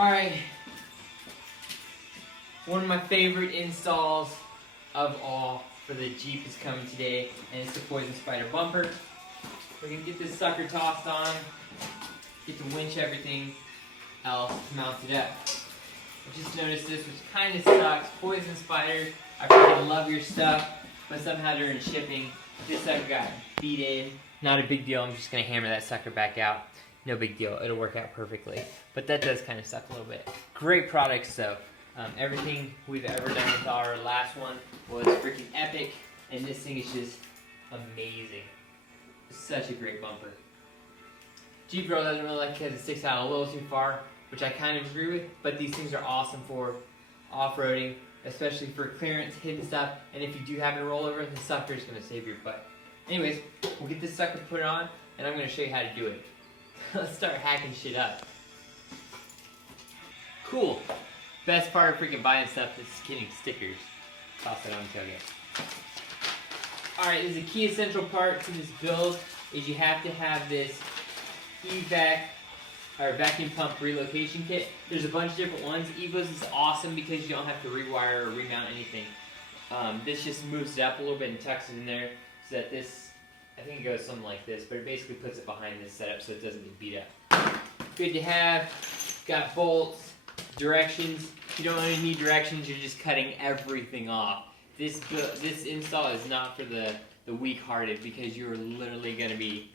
Alright, one of my favorite installs of all for the Jeep is coming today, and it's the Poison Spyder bumper. We're going to get this sucker tossed on, get to winch everything else mounted up. I just noticed this, which kind of sucks. Poison Spyder, I freaking love your stuff, but somehow during shipping, this sucker got beat in. Not a big deal, I'm just going to hammer that sucker back out. No big deal, it'll work out perfectly. But that does kind of suck a little bit. Great products though. Everything we've ever done with our last one was freaking epic, and this thing is just amazing. Such a great bumper. Jeep Girl doesn't really like it because it sticks out a little too far, which I kind of agree with, but these things are awesome for off-roading, especially for clearance, hidden stuff, and if you do happen to roll over, the sucker is going to save your butt. Anyways, we'll get this sucker put on, and I'm going to show you how to do it. Let's start hacking shit up. Cool. Best part of freaking buying stuff is getting stickers. Toss that on the tailgate. Alright, there's a key essential part to this build is you have to have this evac or vacuum pump relocation kit. There's a bunch of different ones. Evo's is awesome because you don't have to rewire or remount anything. This just moves it up a little bit and tucks it in there so that this, I think it goes something like this, but it basically puts it behind this setup so it doesn't get beat up. Good to have. Got bolts, directions. You don't really need directions, you're just cutting everything off. This install is not for the weak-hearted because you're literally going to be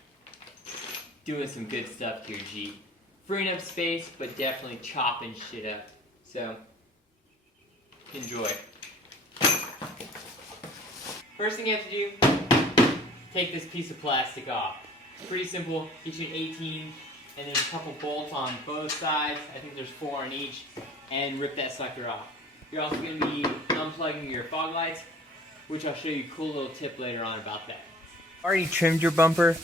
doing some good stuff to your Jeep. Freeing up space, but definitely chopping shit up. So, enjoy. First thing you have to do, take this piece of plastic off. Pretty simple. Get you an 18, and there's a couple bolts on both sides. I think there's 4 on each, and rip that sucker off. You're also going to be unplugging your fog lights, which I'll show you a cool little tip later on about that. Already trimmed your bumper.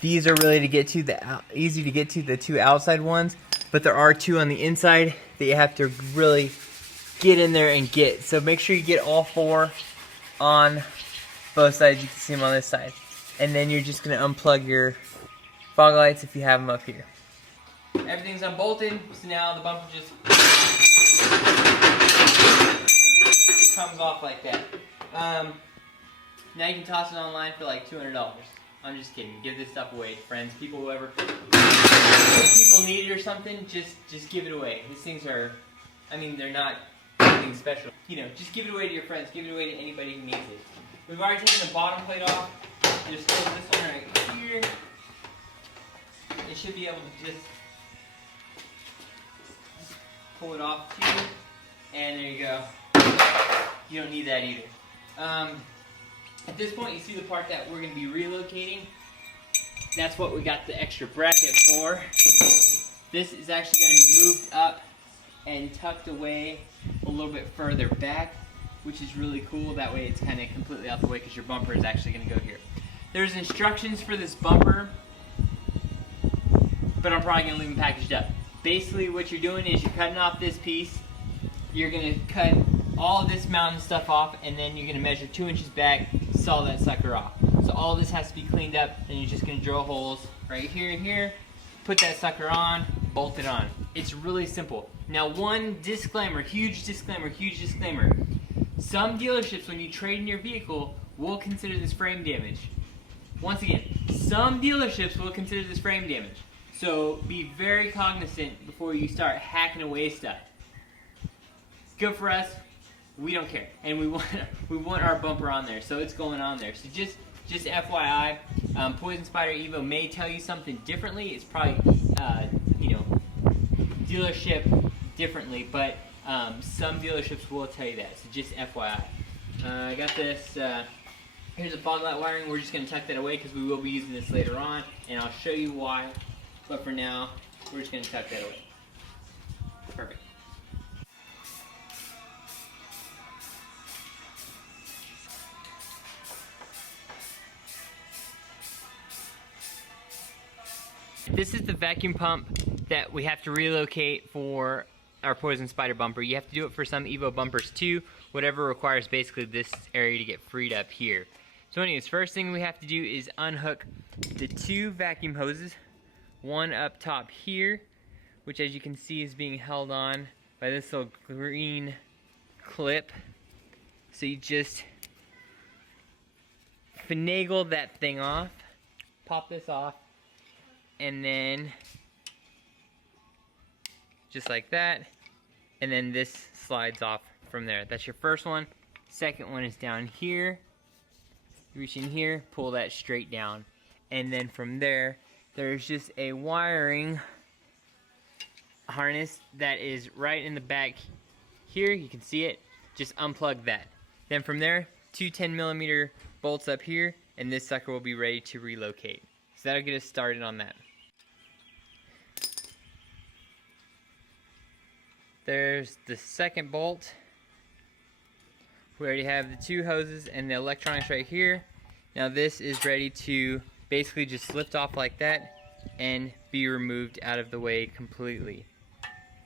These are really easy to get to, the 2 outside ones, but there are 2 on the inside that you have to really get in there and get. So make sure you get all 4 on both sides. You can see them on this side. And then you're just going to unplug your fog lights if you have them up here. Everything's unbolted, so now the bumper just comes off like that. Now you can toss it online for like $200. I'm just kidding. Give this stuff away to friends, people, whoever. If people need it or something, just give it away. These things are, I mean, they're not anything special. You know, just give it away to your friends. Give it away to anybody who needs it. We've already taken the bottom plate off. Just close this one right here. It should be able to just pull it off too. And there you go. You don't need that either. At this point, you see the part that we're going to be relocating. That's what we got the extra bracket for. This is actually going to be moved up and tucked away a little bit further back, which is really cool. That way it's kind of completely out the way because your bumper is actually going to go here. There's instructions for this bumper, but I'm probably going to leave them packaged up. Basically what you're doing is you're cutting off this piece. You're going to cut all of this mountain stuff off, and then you're going to measure 2 inches back, saw that sucker off. So all this has to be cleaned up, and you're just going to drill holes right here and here, put that sucker on, bolt it on. It's really simple. Now one disclaimer, huge disclaimer, huge disclaimer. Some dealerships, when you trade in your vehicle, will consider this frame damage. Once again, some dealerships will consider this frame damage. So be very cognizant before you start hacking away stuff. Good for us. We don't care, and we want our bumper on there, so it's going on there. So just FYI, Poison Spyder Evo may tell you something differently. It's probably you know, dealership differently, but some dealerships will tell you that. So just FYI. I got this. Here's the fog light wiring. We're just going to tuck that away because we will be using this later on, and I'll show you why. But for now, we're just going to tuck that away. Perfect. This is the vacuum pump that we have to relocate for our Poison Spyder bumper. You have to do it for some Evo bumpers too, whatever requires basically this area to get freed up here. So anyways, first thing we have to do is unhook the 2 vacuum hoses, one up top here, which as you can see is being held on by this little green clip. So you just finagle that thing off, pop this off, and then just like that, and then this slides off from there. That's your first one. Second one is down here. Reach in here, pull that straight down, and then from there, there's just a wiring harness that is right in the back here. You can see it. Just unplug that. Then from there, two 10mm bolts up here, and this sucker will be ready to relocate. So that'll get us started on that. There's the second bolt. We already have the two hoses and the electronics right here. Now this is ready to basically just lift off like that and be removed out of the way completely.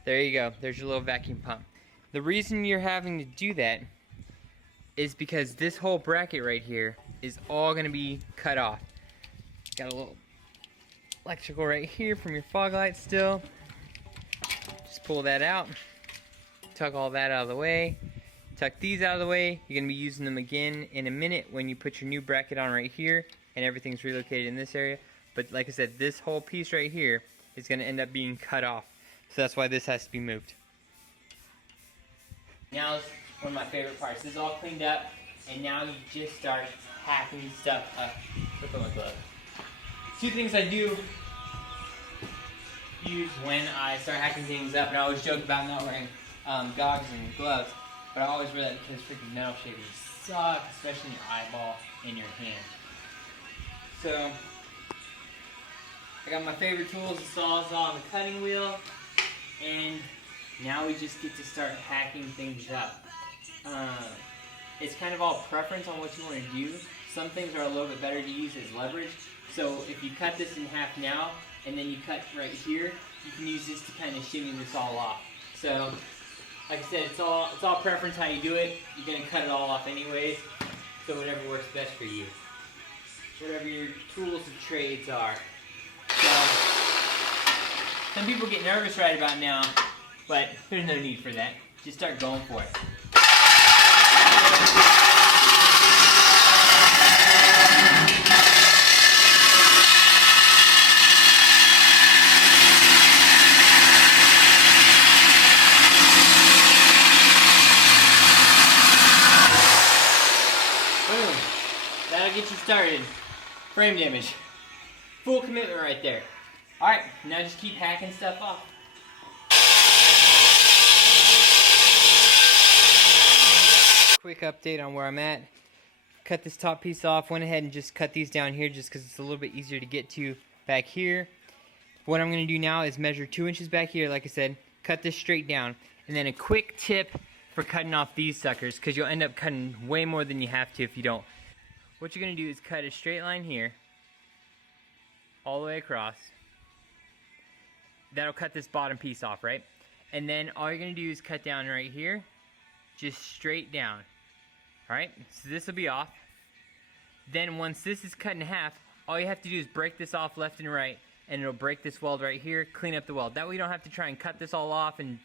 There you go. There's your little vacuum pump. The reason you're having to do that is because this whole bracket right here is all going to be cut off. Got a little electrical right here from your fog light still. Just pull that out. Tuck all that out of the way. Tuck these out of the way. You're going to be using them again in a minute when you put your new bracket on right here and everything's relocated in this area. But like I said, this whole piece right here is going to end up being cut off. So that's why this has to be moved. Now is one of my favorite parts. This is all cleaned up, and now you just start hacking stuff up. Look at my glove. Two things I do use when I start hacking things up, and I always joke about not wearing goggles and gloves, but I always wear that because freaking metal shavings suck, especially in your eyeball and your hand. So I got my favorite tools, the sawzall and the cutting wheel, and now we just get to start hacking things up. It's kind of all preference on what you want to do. Some things are a little bit better to use as leverage. So if you cut this in half now, and then you cut right here, you can use this to kind of shimmy this all off. So, like I said, it's all preference how you do it. You're going to cut it all off anyways. So whatever works best for you. Whatever your tools of trades are. So, some people get nervous right about now, but there's no need for that. Just start going for it. Boom. That'll get you started. Frame damage. Full commitment right there. Alright, now just keep hacking stuff off. Quick update on where I'm at. Cut this top piece off, went ahead and just cut these down here just because it's a little bit easier to get to back here. What I'm going to do now is measure 2 inches back here, like I said, cut this straight down, and then a quick tip for cutting off these suckers, because you'll end up cutting way more than you have to if you don't. What you're going to do is cut a straight line here, all the way across. That'll cut this bottom piece off, right? And then all you're going to do is cut down right here, just straight down. Alright, so this will be off. Then once this is cut in half, all you have to do is break this off left and right, and it'll break this weld right here, clean up the weld. That way you don't have to try and cut this all off and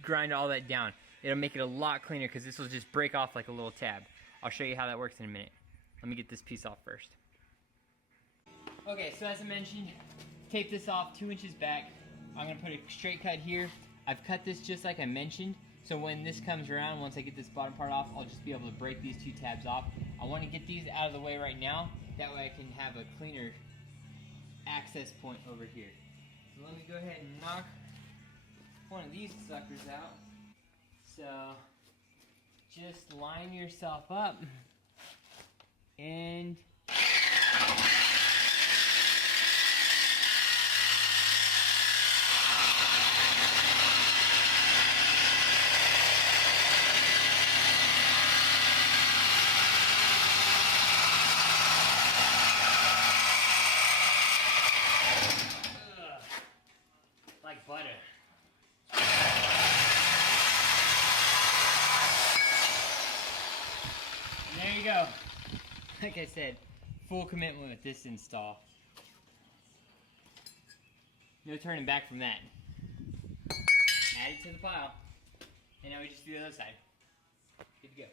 grind all that down. It'll make it a lot cleaner because this will just break off like a little tab. I'll show you how that works in a minute. Let me get this piece off first. Okay, so as I mentioned, tape this off 2 inches back. I'm going to put a straight cut here. I've cut this just like I mentioned. So when this comes around, once I get this bottom part off, I'll just be able to break these two tabs off. I want to get these out of the way right now. That way I can have a cleaner access point over here. So let me go ahead and knock one of these suckers out. So just line yourself up and like butter. And there you go. Like I said, full commitment with this install. No turning back from that. add it to the pile, and now we just do the other side. Good to go.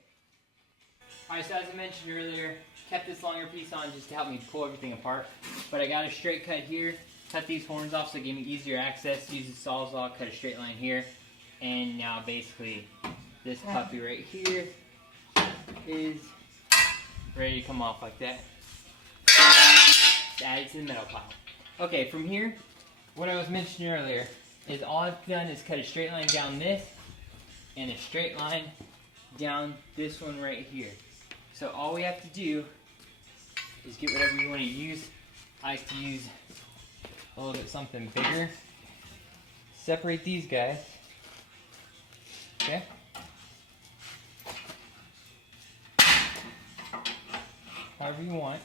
Alright, so as I mentioned earlier, kept this longer piece on just to help me pull everything apart. But I got a straight cut here, cut these horns off so it gave me easier access, use the Sawzall, cut a straight line here. And now basically this puppy right here is ready to come off like that. Add it to the metal pile. Okay, from here, what I was mentioning earlier is all I've done is cut a straight line down this and a straight line down this one right here. So all we have to do is get whatever you want to use. I like to use a little bit something bigger. Separate these guys. Okay. However you want.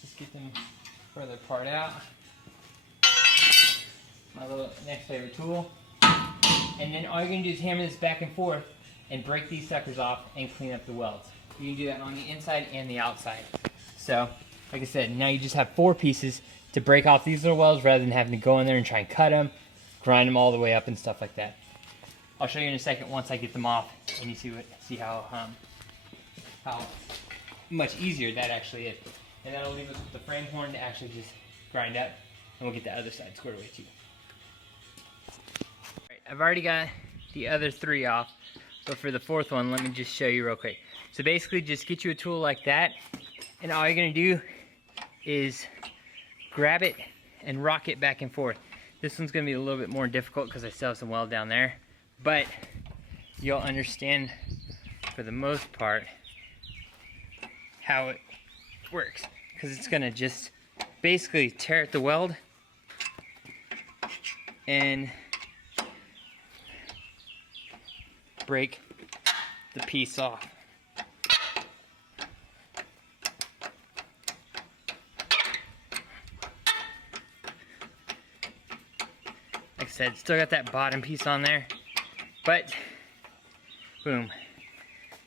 Just get them further apart out. My little next favorite tool. And then all you're going to do is hammer this back and forth and break these suckers off and clean up the welds. You can do that on the inside and the outside. So, like I said, now you just have 4 pieces to break off these little welds rather than having to go in there and try and cut them, grind them all the way up and stuff like that. I'll show you in a second once I get them off and you see how much easier that actually is. And that'll leave us with the frame horn to actually just grind up, and we'll get the other side squared away too. Alright, I've already got the other 3 off, but for the 4th one, let me just show you real quick. So basically, just get you a tool like that, and all you're gonna do is grab it and rock it back and forth. This one's gonna be a little bit more difficult because I still have some weld down there, but you'll understand for the most part how it works, because it's gonna just basically tear at the weld and break the piece off. Like I said, still got that bottom piece on there, but boom,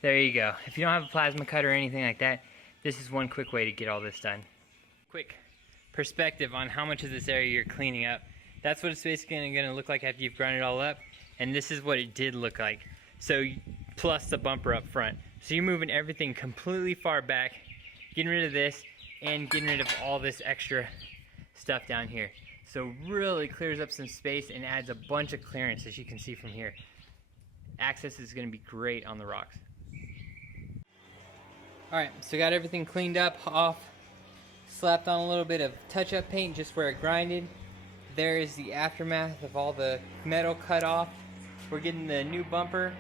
there you go. If you don't have a plasma cutter or anything like that, this is one quick way to get all this done. Quick perspective on how much of this area you're cleaning up. That's what it's basically going to look like after you've ground it all up, and this is what it did look like. So plus the bumper up front. So you're moving everything completely far back, getting rid of this, and getting rid of all this extra stuff down here. So really clears up some space and adds a bunch of clearance, as you can see from here. Access is going to be great on the rocks. Alright, so got everything cleaned up, off, slapped on a little bit of touch-up paint just where it grinded. There is the aftermath of all the metal cut off. We're getting the new bumper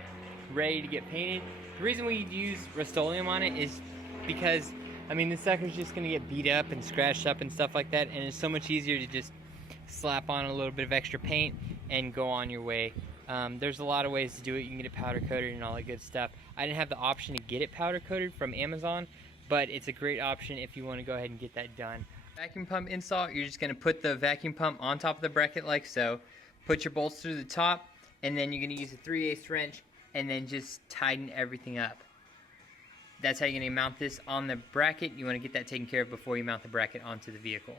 ready to get painted. The reason we use Rust-Oleum on it is because, I mean, the sucker's just going to get beat up and scratched up and stuff like that, and it's so much easier to just slap on a little bit of extra paint and go on your way. There's a lot of ways to do it. You can get it powder coated and all that good stuff. I didn't have the option to get it powder coated from Amazon, but it's a great option if you want to go ahead and get that done. Vacuum pump install, you're just going to put the vacuum pump on top of the bracket like so. Put your bolts through the top, and then you're going to use a 3/8 wrench and then just tighten everything up. That's how you're going to mount this on the bracket. You want to get that taken care of before you mount the bracket onto the vehicle.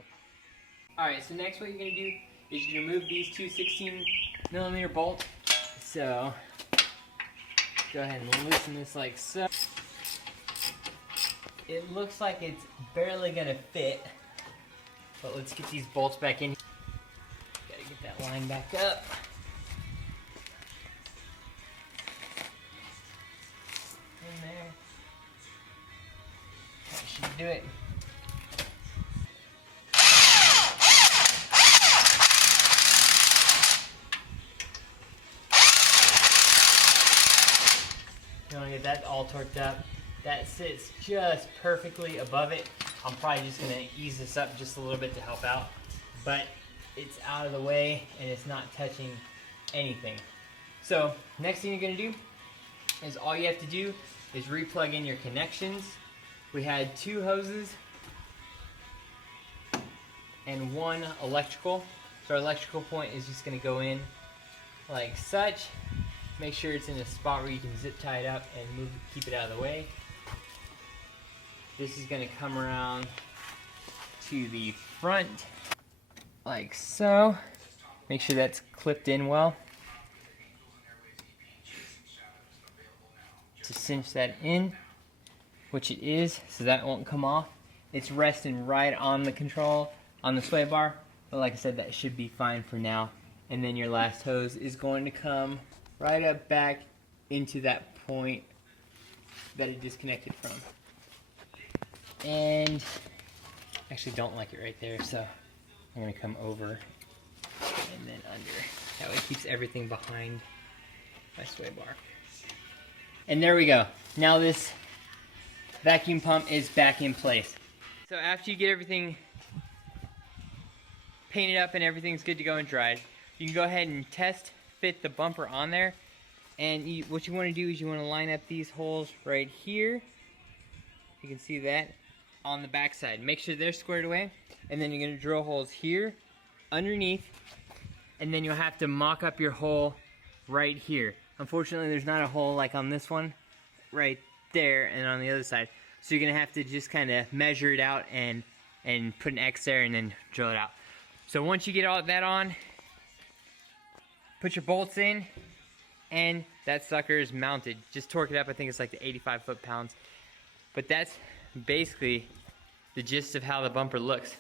Alright, so next what you're going to do is you're going to remove these two 16mm bolts. So, go ahead and loosen this like so. It looks like it's barely going to fit, but let's get these bolts back in. Gotta get that line back up. In there. That should do it. You want to get that all torqued up. That sits just perfectly above it. I'm probably just going to ease this up just a little bit to help out. But it's out of the way and it's not touching anything. So next thing you're going to do is all you have to do is re-plug in your connections. We had 2 hoses and 1 electrical. So our electrical point is just going to go in like such. Make sure it's in a spot where you can zip tie it up and keep it out of the way. This is going to come around to the front like so. Make sure that's clipped in well. to cinch that in, which it is, so that won't come off. It's resting right on the control, on the sway bar, but like I said, that should be fine for now. And then your last hose is going to come right up back into that point that it disconnected from. And I actually don't like it right there, so I'm gonna come over and then under. That way it keeps everything behind my sway bar. And there we go. Now this vacuum pump is back in place. So after you get everything painted up and everything's good to go and dried, you can go ahead and test fit the bumper on there. And what you want to do is you want to line up these holes right here. You can see that on the back side. Make sure they're squared away. And then you're going to drill holes here, underneath, and then you'll have to mock up your hole right here. Unfortunately, there's not a hole like on this one right there and on the other side. So you're going to have to just kind of measure it out and put an X there and then drill it out. So once you get all that on, put your bolts in, and that sucker is mounted. Just torque it up. I think it's like the 85 foot-pounds. But that's basically the gist of how the bumper looks.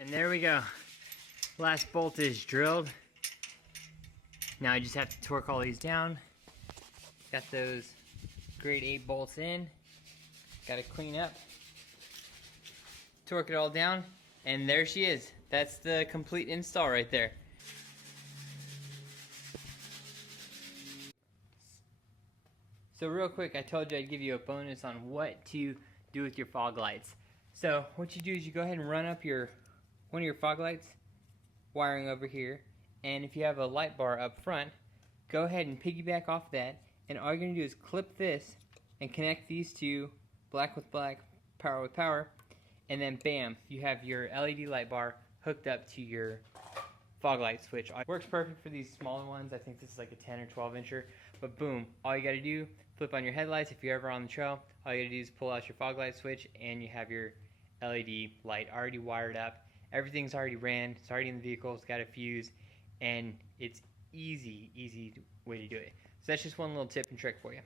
And there we go. Last bolt is drilled. Now I just have to torque all these down. Got those grade 8 bolts in. Got to clean up. Torque it all down. And there she is. That's the complete install right there. So real quick, I told you I'd give you a bonus on what to do with your fog lights. So what you do is you go ahead and run up one of your fog lights, wiring over here, and if you have a light bar up front, go ahead and piggyback off that, and all you're going to do is clip this and connect these two, black with black, power with power, and then bam, you have your LED light bar hooked up to your fog light switch. Works perfect for these smaller ones. I think this is like a 10 or 12 incher, but boom, all you got to do, flip on your headlights. If you're ever on the trail, all you got to do is pull out your fog light switch and you have your LED light already wired up. Everything's already ran, it's already in the vehicle, it's got a fuse, and it's easy way to do it. So that's just one little tip and trick for you.